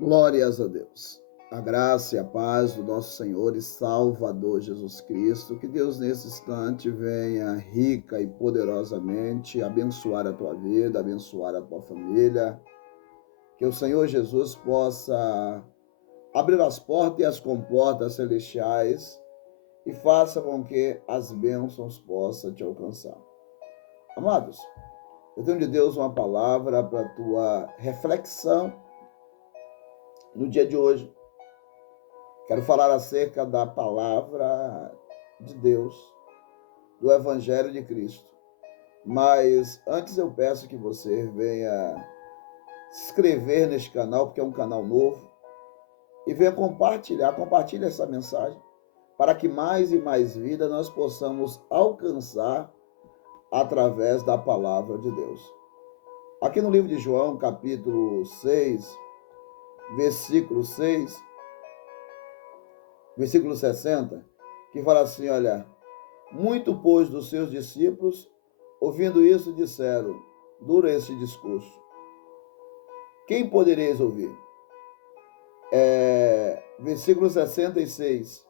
Glórias a Deus. A graça e a paz do nosso Senhor e Salvador Jesus Cristo. Que Deus nesse instante venha rica e poderosamente abençoar a tua vida, abençoar a tua família. Que o Senhor Jesus possa abrir as portas e as comportas celestiais e faça com que as bênçãos possam te alcançar. Amados, eu tenho de Deus uma palavra para a tua reflexão no dia de hoje. Quero falar acerca da palavra de Deus, do Evangelho de Cristo. Mas antes eu peço que você venha se inscrever neste canal, porque é um canal novo, e venha compartilhe essa mensagem, para que mais e mais vida nós possamos alcançar através da palavra de Deus. Aqui no livro de João, capítulo 6, versículo 6, versículo 60, que fala assim, olha, muito, pois, dos seus discípulos, ouvindo isso, disseram, dura esse discurso. Quem podereis ouvir? Versículo 66,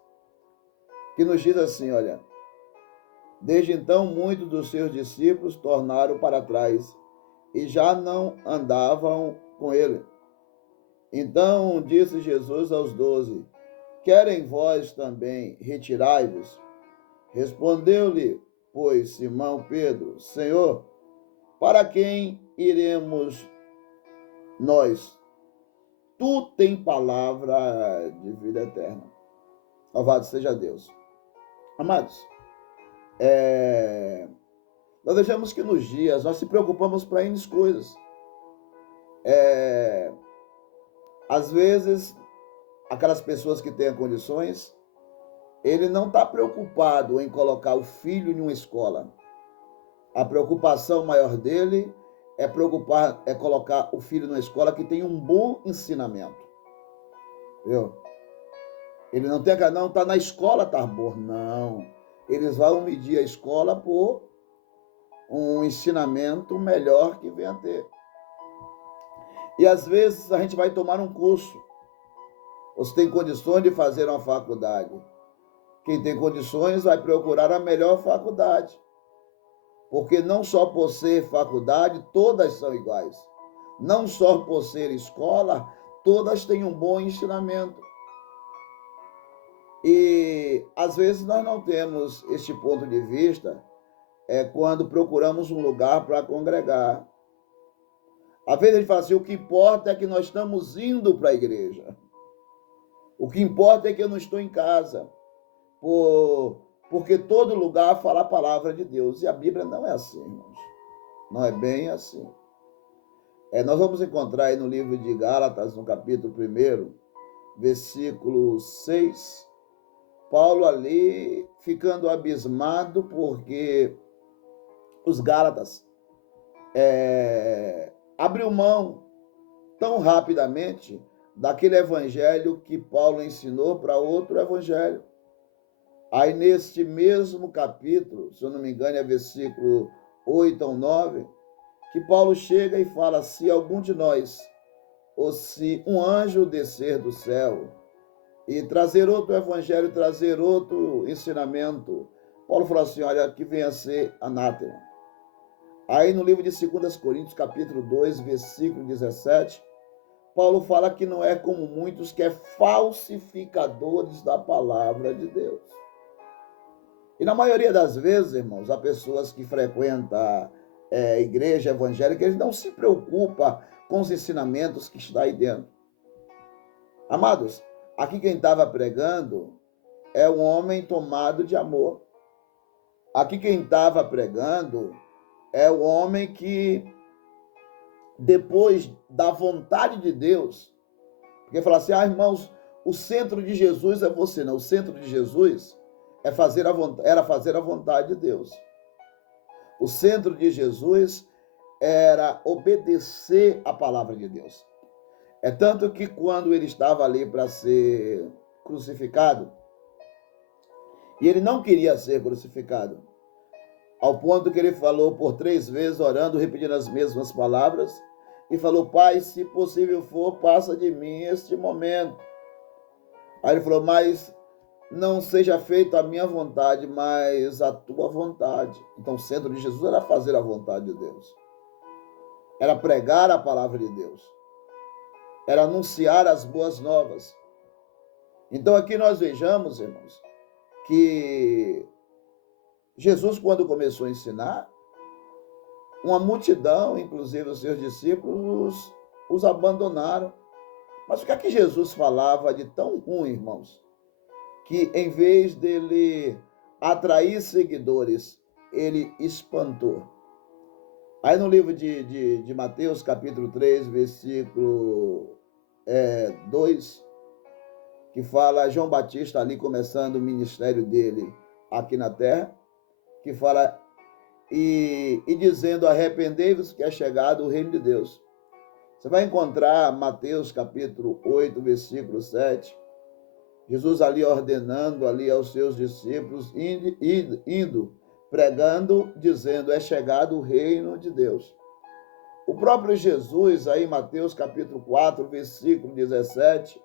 que nos diz assim, olha, desde então muitos dos seus discípulos tornaram para trás e já não andavam com ele. Então disse Jesus aos 12, querem vós também retirai-vos? Respondeu-lhe, pois, Simão Pedro, Senhor, para quem iremos nós? Tu tens palavra de vida eterna. Louvado seja Deus. Amados, nós deixamos que nos dias nós se preocupamos para N coisas. Às vezes, aquelas pessoas que têm condições, ele não está preocupado em colocar o filho em uma escola. A preocupação maior dele é colocar o filho numa escola que tem um bom ensinamento. Viu? Ele não tem que não tá na escola, tá bom, não. Eles vão medir a escola por um ensinamento melhor que venha a ter. E às vezes a gente vai tomar um curso. Você tem condições de fazer uma faculdade. Quem tem condições vai procurar a melhor faculdade. Porque não só por ser faculdade, todas são iguais. Não só por ser escola, todas têm um bom ensinamento. E às vezes nós não temos este ponto de vista quando procuramos um lugar para congregar. Às vezes ele fala assim, o que importa é que nós estamos indo para a igreja. O que importa é que eu não estou em casa. Porque todo lugar fala a palavra de Deus. E a Bíblia não é assim, irmãos. Não é bem assim. Nós vamos encontrar aí no livro de Gálatas, no capítulo 1, versículo 6, Paulo ali ficando abismado porque os Gálatas abriu mão tão rapidamente daquele evangelho que Paulo ensinou para outro evangelho. Aí neste mesmo capítulo, se eu não me engano, é versículo 8 ao 9, que Paulo chega e fala, se algum de nós, ou se um anjo descer do céu e trazer outro evangelho, trazer outro ensinamento, Paulo falou assim, olha, que venha a ser anátema. Aí no livro de 2 Coríntios, capítulo 2, versículo 17, Paulo fala que não é como muitos que é falsificadores da palavra de Deus. E na maioria das vezes, irmãos, há pessoas que frequentam a igreja evangélica, eles não se preocupam com os ensinamentos que está aí dentro. Amados, aqui quem estava pregando é um homem tomado de amor. Aqui quem estava pregando é o homem que, depois da vontade de Deus, porque fala assim, irmãos, o centro de Jesus é você, não. O centro de Jesus era fazer a vontade de Deus. O centro de Jesus era obedecer a palavra de Deus. É tanto que quando ele estava ali para ser crucificado, e ele não queria ser crucificado, ao ponto que ele falou por 3 vezes, orando, repetindo as mesmas palavras, e falou: Pai, se possível for, passa de mim este momento. Aí ele falou: mas não seja feita a minha vontade, mas a tua vontade. Então o centro de Jesus era fazer a vontade de Deus. Era pregar a palavra de Deus. Era anunciar as boas novas. Então aqui nós vejamos, irmãos, que Jesus, quando começou a ensinar, uma multidão, inclusive os seus discípulos, os abandonaram. Mas o que é que Jesus falava de tão ruim, irmãos? Que em vez dele atrair seguidores, ele espantou. Aí no livro de Mateus, capítulo 3, versículo 2, que fala João Batista ali começando o ministério dele aqui na terra, que fala e dizendo: arrependei-vos que é chegado o reino de Deus. Você vai encontrar Mateus capítulo 8, versículo 7, Jesus ali ordenando ali aos seus discípulos, indo pregando, dizendo: é chegado o reino de Deus. O próprio Jesus, aí em Mateus capítulo 4, versículo 17,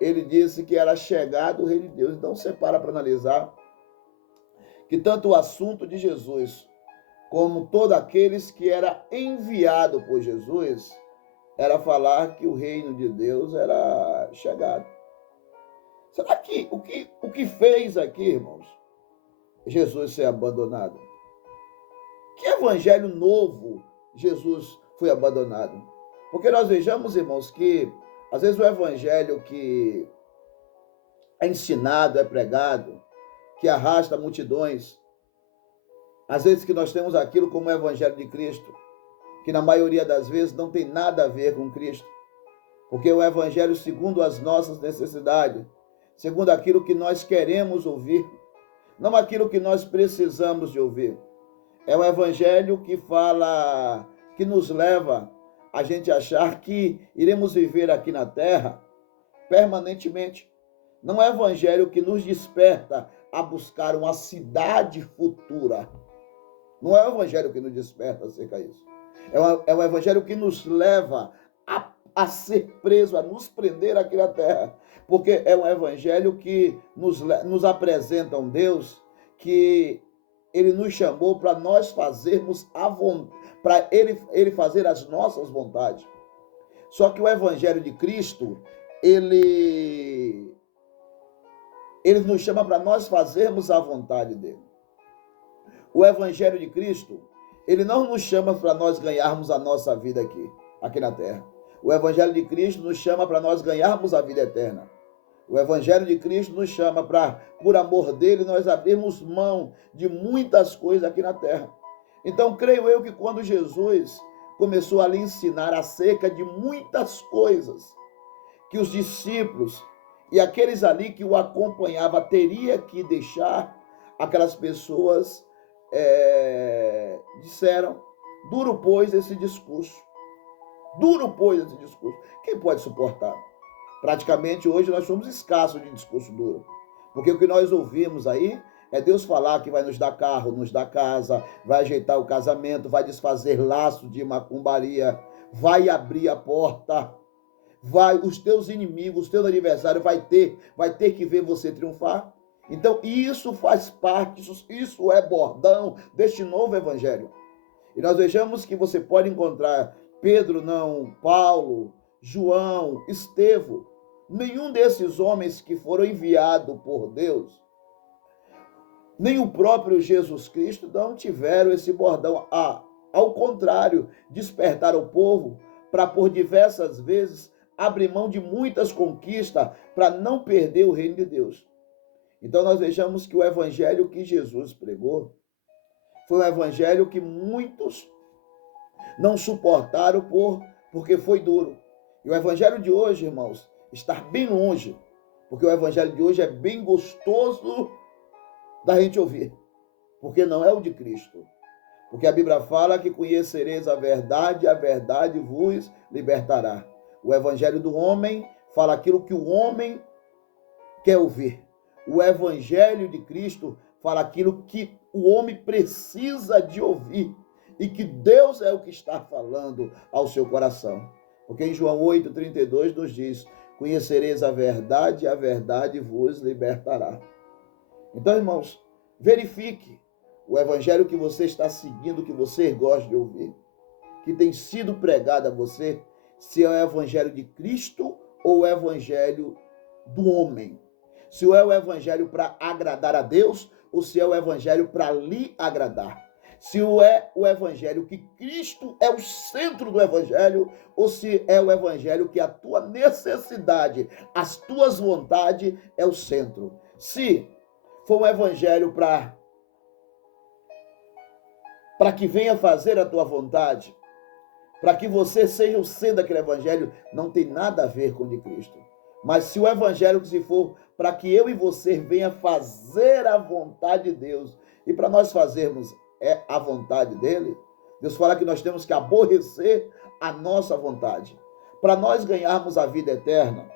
ele disse que era chegado o reino de Deus. Então você para analisar que tanto o assunto de Jesus, como todos aqueles que era enviado por Jesus, era falar que o reino de Deus era chegado. Será que o que fez aqui, irmãos, Jesus ser abandonado? Que evangelho novo Jesus foi abandonado? Porque nós vejamos, irmãos, que às vezes o evangelho que é ensinado, é pregado, que arrasta multidões, às vezes que nós temos aquilo como o evangelho de Cristo, que na maioria das vezes não tem nada a ver com Cristo, porque é o evangelho segundo as nossas necessidades, segundo aquilo que nós queremos ouvir, não aquilo que nós precisamos de ouvir. É o evangelho que fala, que nos leva a gente achar que iremos viver aqui na terra permanentemente. Não é o evangelho que nos desperta a buscar uma cidade futura. Não é o evangelho que nos desperta acerca disso. É o evangelho que nos leva a ser preso, a nos prender aqui na terra. Porque é um evangelho que nos apresenta um Deus que ele nos chamou para nós fazermos a vontade, para ele fazer as nossas vontades. Só que o evangelho de Cristo, ele nos chama para nós fazermos a vontade dele. O evangelho de Cristo, ele não nos chama para nós ganharmos a nossa vida aqui na terra. O evangelho de Cristo nos chama para nós ganharmos a vida eterna. O evangelho de Cristo nos chama para, por amor dele, nós abrirmos mão de muitas coisas aqui na terra. Então, creio eu que quando Jesus começou a lhe ensinar acerca de muitas coisas que os discípulos e aqueles ali que o acompanhavam teria que deixar, aquelas pessoas disseram: duro, pois, esse discurso. Duro, pois, esse discurso. Quem pode suportar? Praticamente hoje nós somos escassos de discurso duro. Porque o que nós ouvimos aí é Deus falar que vai nos dar carro, nos dar casa, vai ajeitar o casamento, vai desfazer laço de macumbaria, vai abrir a porta, vai, os teus inimigos, os teus adversários vai ter que ver você triunfar. Então isso faz parte, isso é bordão deste novo evangelho. E nós vejamos que você pode encontrar Pedro, não, Paulo, João, Estevão, nenhum desses homens que foram enviados por Deus, nem o próprio Jesus Cristo não tiveram esse bordão. Ao contrário, despertaram o povo para, por diversas vezes, abrir mão de muitas conquistas para não perder o reino de Deus. Então nós vejamos que o evangelho que Jesus pregou foi um evangelho que muitos não suportaram porque foi duro. E o evangelho de hoje, irmãos, está bem longe, porque o evangelho de hoje é bem gostoso da gente ouvir, porque não é o de Cristo. Porque a Bíblia fala que conhecereis a verdade vos libertará. O evangelho do homem fala aquilo que o homem quer ouvir. O evangelho de Cristo fala aquilo que o homem precisa de ouvir. e que Deus é o que está falando ao seu coração. Porque em João 8,32 nos diz: conhecereis a verdade vos libertará. Então, irmãos, verifique o evangelho que você está seguindo, que você gosta de ouvir, que tem sido pregado a você, se é o evangelho de Cristo ou o evangelho do homem. Se é o evangelho para agradar a Deus ou se é o evangelho para lhe agradar. Se é o evangelho que Cristo é o centro do evangelho ou se é o evangelho que a tua necessidade, as tuas vontades é o centro. Se for um evangelho para que venha fazer a tua vontade, para que você seja o centro daquele evangelho, não tem nada a ver com o de Cristo. Mas se o evangelho que se for para que eu e você venha fazer a vontade de Deus, e para nós fazermos a vontade dele, Deus fala que nós temos que aborrecer a nossa vontade. Para nós ganharmos a vida eterna,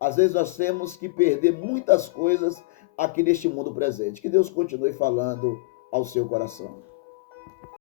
às vezes nós temos que perder muitas coisas aqui neste mundo presente. Que Deus continue falando ao seu coração.